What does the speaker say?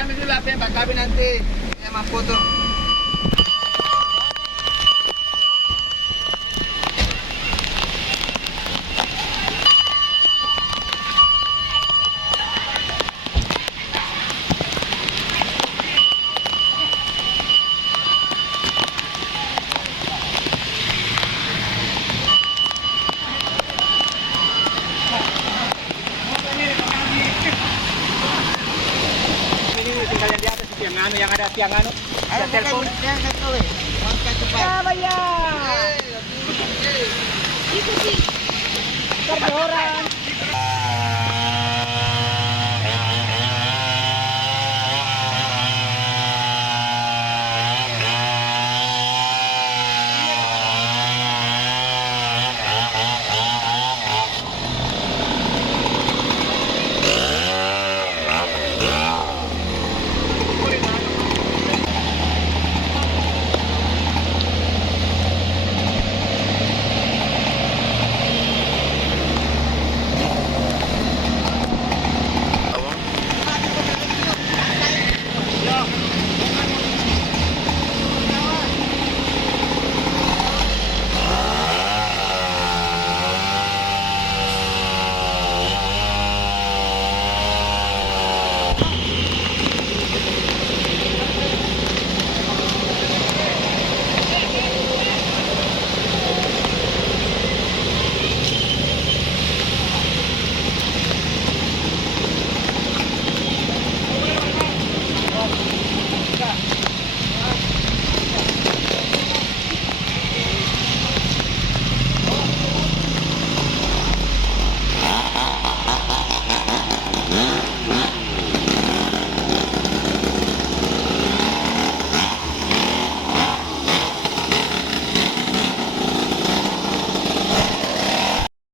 namin dulu apa yang kami nanti yang mampu tuh. Tinggal yang di atas itu yang ada tiang anu. Ada telepon. Yang satu angkat cepat. Apa ya? Itu sih. Orang.